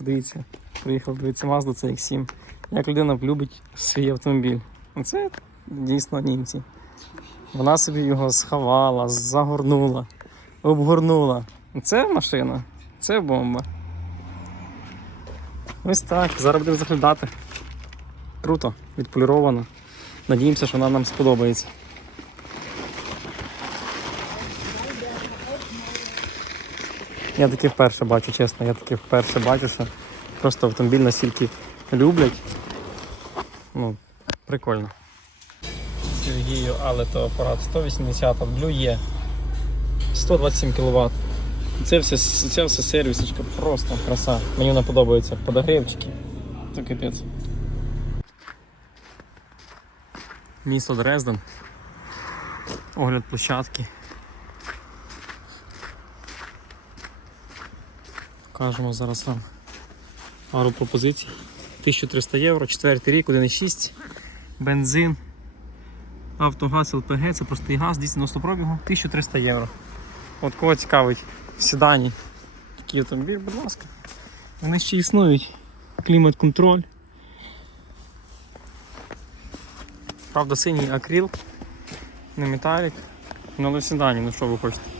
Дивіться, приїхав дивіться Mazda CX-7. Як людина любить свій автомобіль. Це дійсно німці. Вона собі його сховала, загорнула, обгорнула. Це машина, це бомба. Ось так, зараз будемо заглядати. Круто, відполіровано. Надіємося, що вона нам сподобається. Я таке вперше бачу, чесно, я таке вперше бачу, що просто автомобіль настільки люблять. Ну, прикольно. Сергію, але то апарат 180 Blue є 127 кВт. Це все, це все сервісочка, просто краса. Мені вона подобається. Подогрівчики. Це капець. Місто Дрезден. Огляд площадки. Покажемо зараз вам пару пропозицій. 1300 євро, 4 рік, 1,6, бензин, автогаз ЛПГ, це простий газ, 290 пробігу, 1300 євро. От кого цікавить в седані такий автомобіль, будь ласка. Вони ще існують. Клімат-контроль. Правда, синій акрил, не металік. Ну але в седані, ну що ви хочете.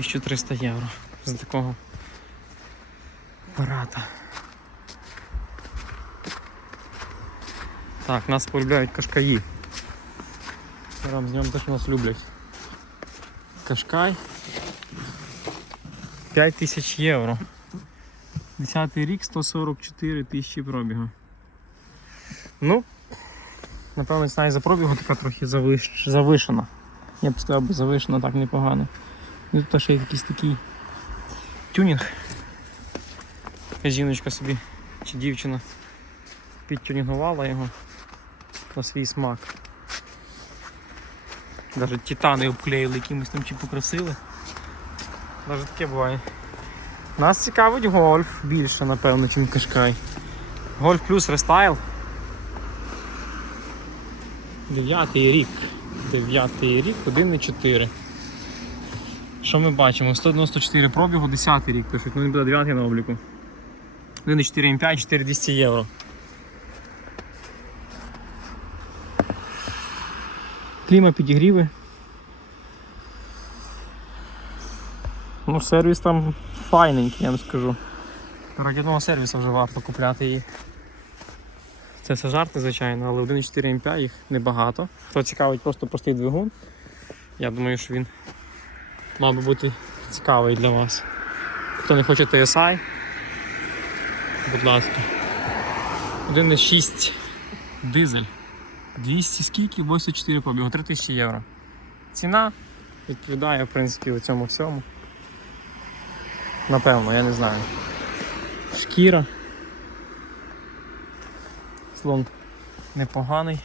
Тисячу 300 євро з такого апарата. Так, нас полюбляють кашкаї. З ньому теж нас люблять. Кашкай 5 тисяч євро. 10 рік 144 тисячі пробігу. Ну, напевно, ціна за пробігу така трохи завиш... завишена. Я б сказав, завишена так непогано. І тут ще якийсь такий тюнінг. Жіночка собі чи дівчина підтюнінгувала його на свій смак. Навіть титани обклеїли якимось там чи покрасили. Навіть таке буває. Нас цікавить гольф більше, напевно, ніж кашкай. Гольф плюс рестайл. Дев'ятий рік. Дев'ятий рік, 1,4. Що ми бачимо? 194 пробігу, 10 рік пишуть, ну він буде 9 на обліку. 1,4 М5, 4200 євро. Кліма підігріви. Ну, сервіс там файненький, я вам скажу. Ради одного сервісу вже варто купляти її. Це все жарти, звичайно, але 1,4 МП їх небагато. Хто цікавить просто простий двигун, я думаю, що він мав би бути цікавий для вас. Хто не хоче TSI, будь ласка. 1,6 дизель. 200 скільки? 84 пробігу, 3000 євро. Ціна відповідає, в принципі, у цьому всьому. Напевно, я не знаю. Шкіра. Слон непоганий.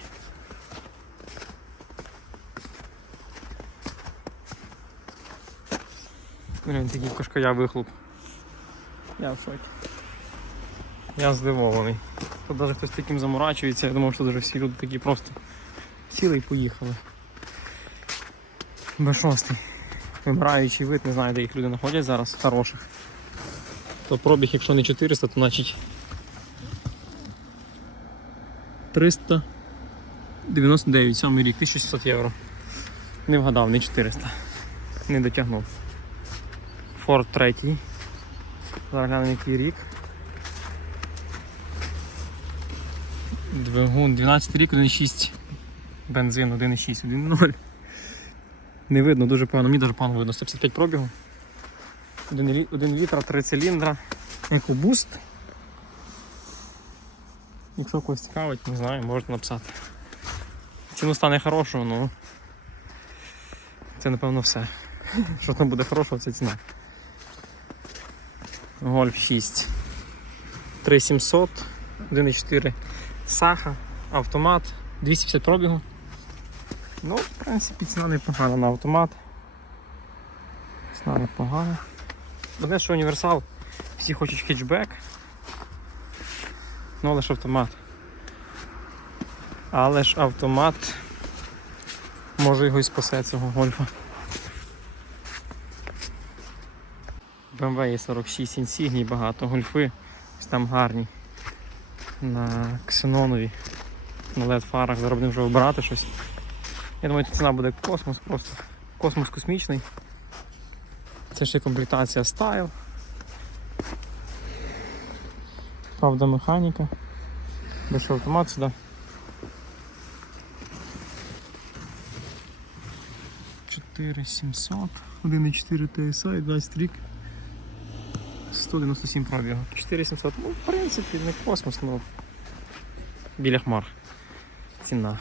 Блін, такий кошкая вихлоп. Я в шокі. Я здивований. Тут навіть хтось таким заморачується, я думав, що дуже всі люди такі просто сіли і поїхали. Б6. Вимираючий вид, не знаю, де їх люди знаходять зараз, хороших. То пробіг, якщо не 400, то значить 399, 7 рік, 1600 євро. Не вгадав, не 400. Не дотягнув. Ford 3. Зараз який рік. Двигун 12 рік, 1,6 бензин, 1,6, 1,0. Не видно, дуже погано, мені дуже погано видно, 155 пробігу. 1, лі- 1 літра, 3 циліндра. EcoBoost. Якщо когось цікавить, не знаю, можете написати. Ціну стане хорошого, ну це напевно все. Що там буде хорошого, це ціна. Гольф 6. 3700, 1,4 Саха, автомат, 250 пробігу. Ну, в принципі, ціна непогана на автомат. Ціна непогана. Одне, що універсал, всі хочуть хетчбек. Ну, але ж автомат. Але ж автомат може його і спасе цього гольфа. BMW є 46 інсігній багато, гольфи ось там гарні. На ксенонові, на LED фарах, зараз будемо вже вибирати щось. Я думаю, ціна буде космос просто. Космос космічний. Це ще комплектація стайл. Правда, механіка. Більше автомат сюди. 4700, 1,4 TSI, 20 рік. 197 пробігу. 4700. Ну, в принципі, не космос, ну біля хмар. Ціна.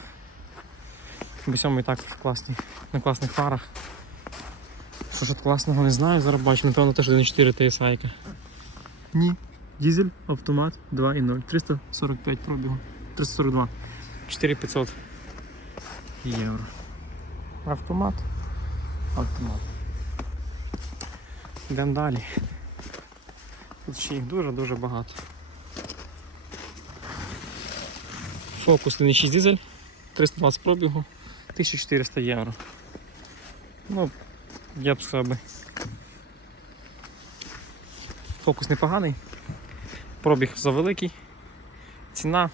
Бо сьому і так класні, на класних фарах. Що ж класного не знаю, зараз бачу, напевно, теж 1,4 TSI. Ні. Дізель, автомат 2,0. 345 пробігу. 342. 4500 євро. Автомат. Автомат. Йдемо далі. Тут ще їх дуже-дуже багато. Фокус 1.6 дизель, 320 пробігу, 1400 євро. Ну, я б сказав би. Фокус непоганий, пробіг завеликий, ціна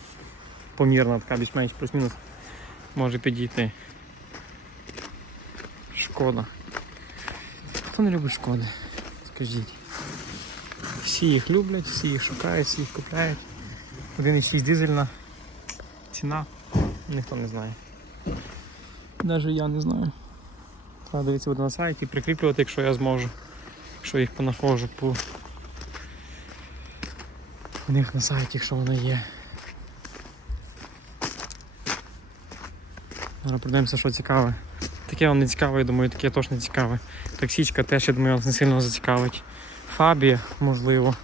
помірна, така більш-менш плюс-мінус може підійти. Шкода. Хто не любить шкоди? Скажіть. Всі їх люблять, всі їх шукають, всі їх купляють. 1,6 дизельна. Ціна ніхто не знає. Навіть я не знаю. Треба дивитися буде на сайті, прикріплювати, якщо я зможу. Якщо їх понаходжу по у них на сайті, якщо воно є. Зараз подивимося, що цікаве. Таке воно не цікаве, я думаю, таке теж не цікаве. Таксічка теж, я думаю, вас не сильно зацікавить. Фабія, можливо.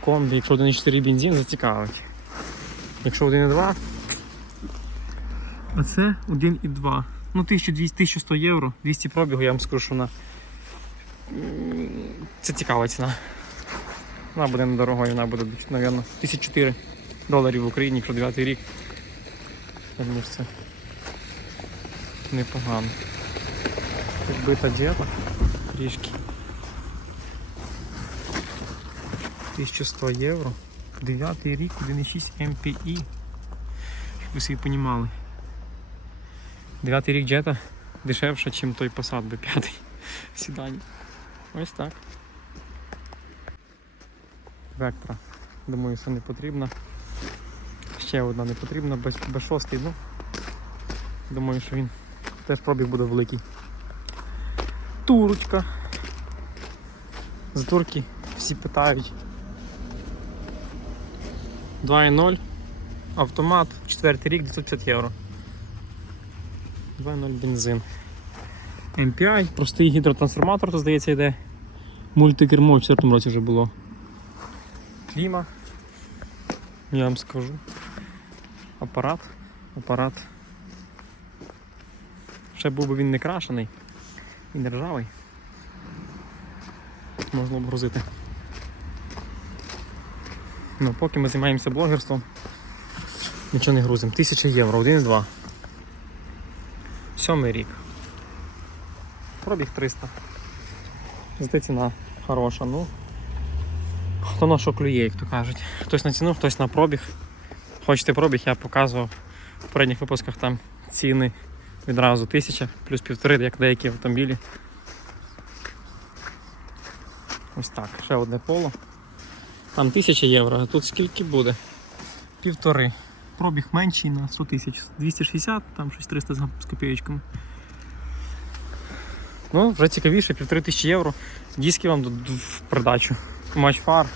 Комбі, якщо 1,4 бензин, зацікавить. Якщо 1,2. А це 1,2. Ну, 1200 1100 євро, 200 пробігу, я вам скажу, що вона. Це цікава ціна. Вона буде недорогою, вона буде, мабуть, 1004 доларів в Україні, якщо 9 рік. Що це непогано. Підбита дієта трішки. 1100 євро. 9 рік, 1,6 MPI. Щоб ви собі понімали. 9 рік джета дешевше, ніж той Passat B5 в Сідані. Ось так. Вектора. Думаю, що не потрібно. Ще одна не потрібна, B6, ну. Думаю, що він теж пробіг буде великий. Турочка. З турки всі питають. 2.0, автомат, 4 рік, 950 євро. 2.0 бензин. MPI, простий гідротрансформатор, то здається йде. Мультикермо в 4 році вже було. Кліма. Я вам скажу. Апарат. Апарат. Ще був би він не крашений і не ржавий. Можна обгрузити. Ну, поки ми займаємося блогерством, нічого не грузимо. 1000 євро, 1,2. Сьомий рік. Пробіг 300. Зате ціна хороша. Ну, хто на що клює, як то кажуть. Хтось на ціну, хтось на пробіг. Хочете пробіг, я показував в передніх випусках там ціни відразу 1000 плюс півтори, як деякі автомобілі. Ось так, ще одне поло. Там 1000 євро, а тут скільки буде? Півтори. Пробіг менший на 100 тисяч. 260, там щось 300 з копійочками. Ну, вже цікавіше, півтори тисячі євро. Диски вам дадуть в придачу. Матч фар.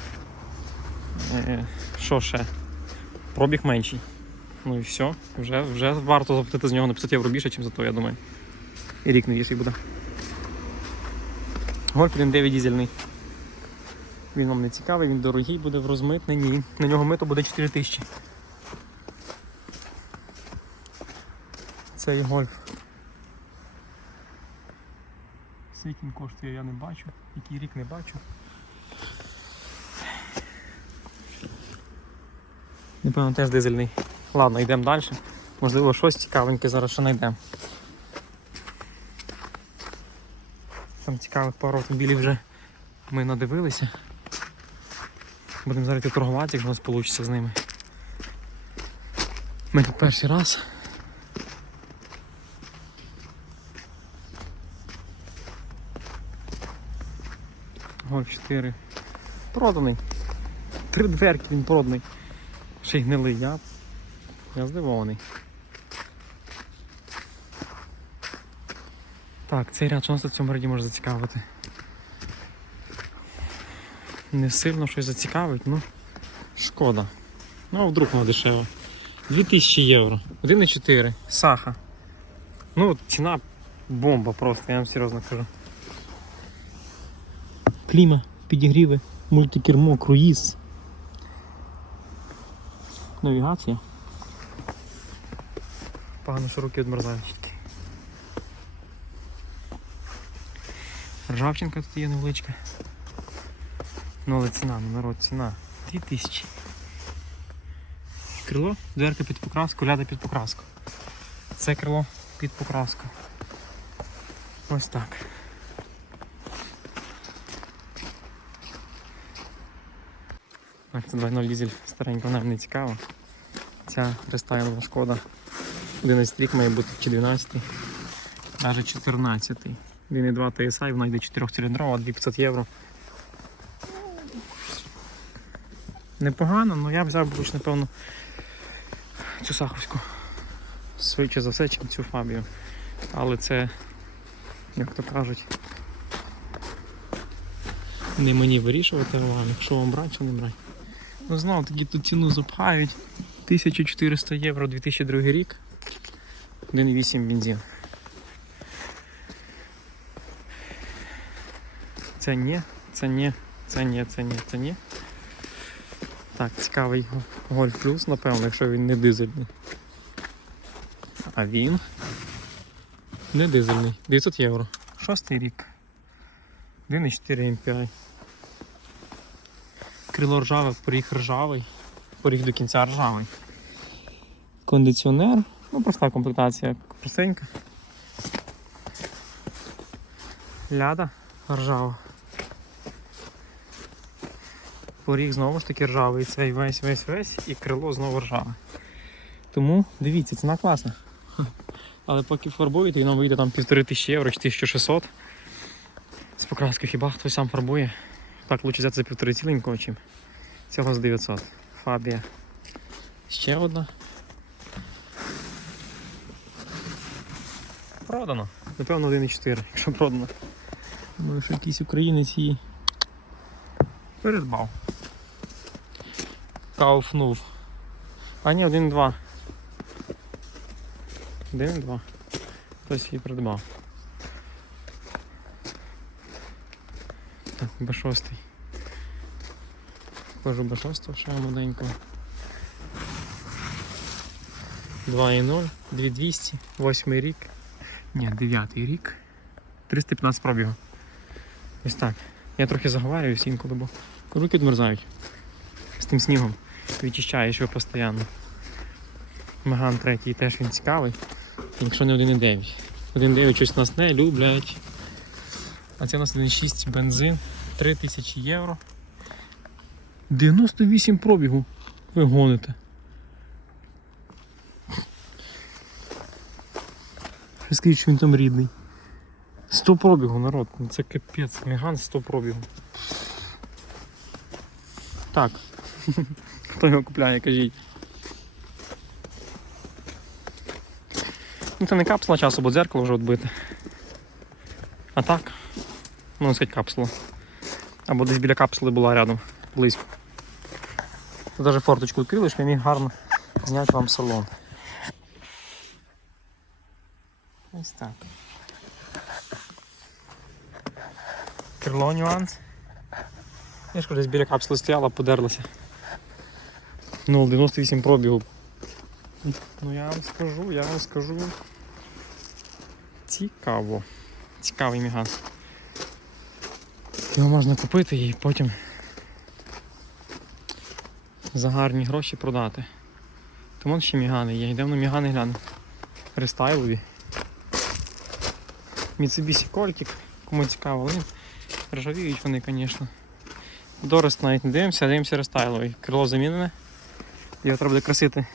Е, Що ще? Пробіг менший. Ну і все. Вже, вже варто заплатити з нього на 500 євро більше, ніж за то, я думаю. І рік новіший буде. Гольф 1.9 дізельний. Він вам не цікавий, він дорогий буде в розмитненні. На нього мито буде 4 тисячі. Цей гольф. Скільки він коштує, я не бачу. Який рік не бачу. Напевно, теж дизельний. Ладно, йдемо далі. Можливо, щось цікавеньке зараз ще знайдемо. Там цікавих пару автомобілів вже Ми надивилися. Будемо зараз торгувати, якщо у нас вийде з ними. Ми тут перший раз. Гольф 4. Проданий. Три дверки він проданий. Ще й гнилий. Я, я здивований. Так, цей ряд що нас в цьому ряді може зацікавити. Не сильно щось зацікавить, ну шкода. Ну, а вдруг воно дешево. 2000 євро. 1,4. Саха. Ну, ціна бомба просто, я вам серйозно кажу. Кліма, підігріви, мультикермо, круїз. Навігація. Погано, що руки відмерзають. Ржавчинка тут є невеличка. Ну але ціна, ну народ, ціна. 2000. Крило, дверка під покраску, ляда під покраску. Це крило під покраску. Ось так. Це 2.0 дізель старенько нам не цікаво. Ця рестайлова шкода. 11 рік має бути чи 12, навіть 14. 1.2 TSI, вона йде 4-циліндрова, 2500 євро. Непогано, але я взяв більш, напевно, цю саховську. Швидше за все, чим цю фабію. Але це, як то кажуть, не мені вирішувати вам, якщо вам брати чи не брати. Ну знову таки тут ціну запхають. 1400 євро 2002 рік. 1,8 бензин. Це ні, це ні, це ні, це ні, це ні. Так, цікавий Golf Plus, напевно, якщо він не дизельний. А він не дизельний. 900 євро. Шостий рік. 1,4 MPI. Крило ржаве, поріг ржавий. Поріг до кінця ржавий. Кондиціонер. Ну, проста комплектація, простенька. Ляда ржава. Поріг знову ж таки ржавий, цей весь весь весь і крило знову ржаве. Тому дивіться, ціна класна. Але поки фарбуєте, нам вийде там півтори тисячі євро чи 1600. З покраски хіба хтось сам фарбує. Так, лучше взяти за півтори ціленького, чим цього з 900. Фабія. Ще одна. Продано. Напевно 1,4, якщо продано. Думаю, якийсь українець її передбав. Кауфнув. А ні, 1,2. 1,2. Хтось її придбав. Так, Б6. Покажу Б6 ще маленького. 2,0, 2200, 8 рік. Ні, 9 рік. 315 пробігу. Ось так. Я трохи заговарююсь інколи, бо руки відмерзають. З тим снігом. Відчищаєш його постійно. Меган третій теж він цікавий. Якщо не 1,9. 1,9 щось нас не люблять. А це у нас 1,6 бензин, 3000 євро. 98 пробігу. Ви гоните. Скажіть, що він там рідний. 100 пробігу, народ. Ну Це капець. Меган 100 пробігу. Так. Хто його купляє, кажіть. Ну це не капсула часу, бо дзеркало вже відбите. А так, ну сказати капсула. Або десь біля капсули була рядом, близько. Тут навіть форточку відкрили, щоб я міг гарно зняти вам салон. Ось так. Крило нюанс. Я ж десь біля капсули стояла, подерлася. 0,98 пробігу. Ну я вам скажу, я вам скажу. Цікаво. Цікавий міган. Його можна купити і потім за гарні гроші продати. Тому ще мігани є. Йдемо на мігани гляну. Рестайлові. Mitsubishi Coltic, кому цікаво, він Ржавіють вони, звісно. Дорос навіть не дивимося, а дивимося рестайловий. Крило замінене. Його треба буде красити.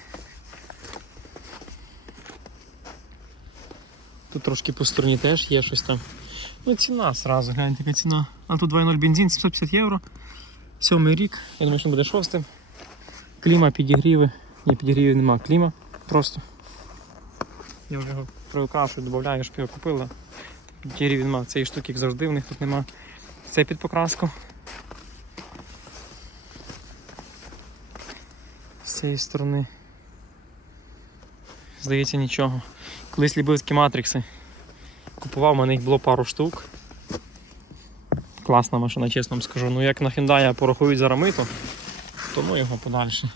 Тут трошки по стороні теж є щось там. Ну ціна сразу, гляньте, яка ціна. А тут 2.0 бензин, 750 євро. Сьомий рік, я думаю, що буде шостим. Кліма, підігріви. Ні, підігрівів нема, кліма просто. Я вже його що додаю, щоб його купили. Підігрів нема, цієї штуки як завжди, в них тут нема. Це під покраску. Цієї сторони. Здається, нічого. Колись любив такі матрикси. Купував, у мене їх було пару штук. Класна машина, чесно вам скажу. Ну як на Hyundai порахують за рамиту, то ну його подальше.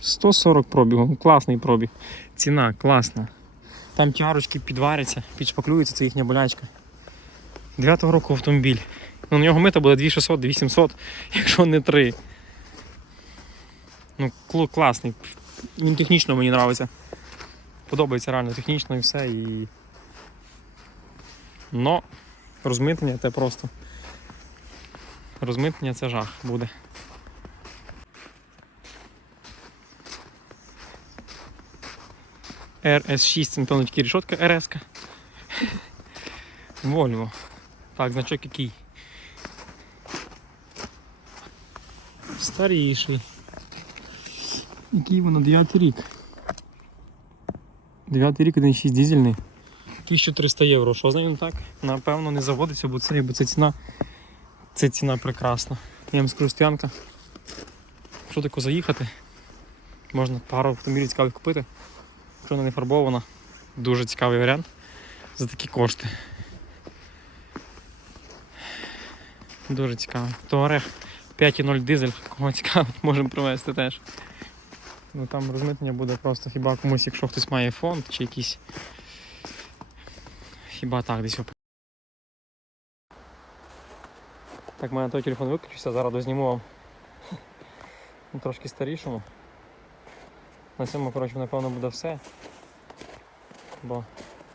140 пробігу, класний пробіг. Ціна класна. Там тярочки підваряться, підшпаклюються, це їхня болячка. 9-го року автомобіль. Ну, на нього мита буде 2600, 2700, якщо не 3. Ну, класний. Він технічно мені подобається. Подобається реально технічно і все. І... Но розмитнення це просто. Розмитнення це жах буде. RS6, це напевно тільки рішотка RS. -ка. Volvo. Так, значок який? Старіший. Який воно 9 рік. 9 рік 1.6 дизельний. 1300 євро. Що з ним так? Напевно не заводиться, бо це, бо це ціна. Це ціна прекрасна. Я вам скажу стоянка. Якщо тако заїхати, можна пару автомобілів цікавих купити. Якщо вона не фарбована, дуже цікавий варіант за такі кошти. Дуже цікаво. Туарег 5.0 дизель, кого цікавить, можемо привезти теж. Ну там розмитнення буде просто хіба комусь, якщо хтось має фонд чи якийсь. Хіба так десь. оп- Так, в мене той телефон виключився, зараз дозніму вам трошки старішому. На цьому, коротше, напевно, буде все. Бо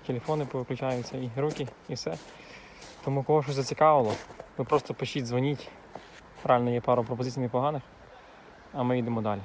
телефони повиключаються і руки, і все. Тому кого щось зацікавило, ви просто пишіть, дзвоніть. Реально є пару пропозицій непоганих, а ми йдемо далі.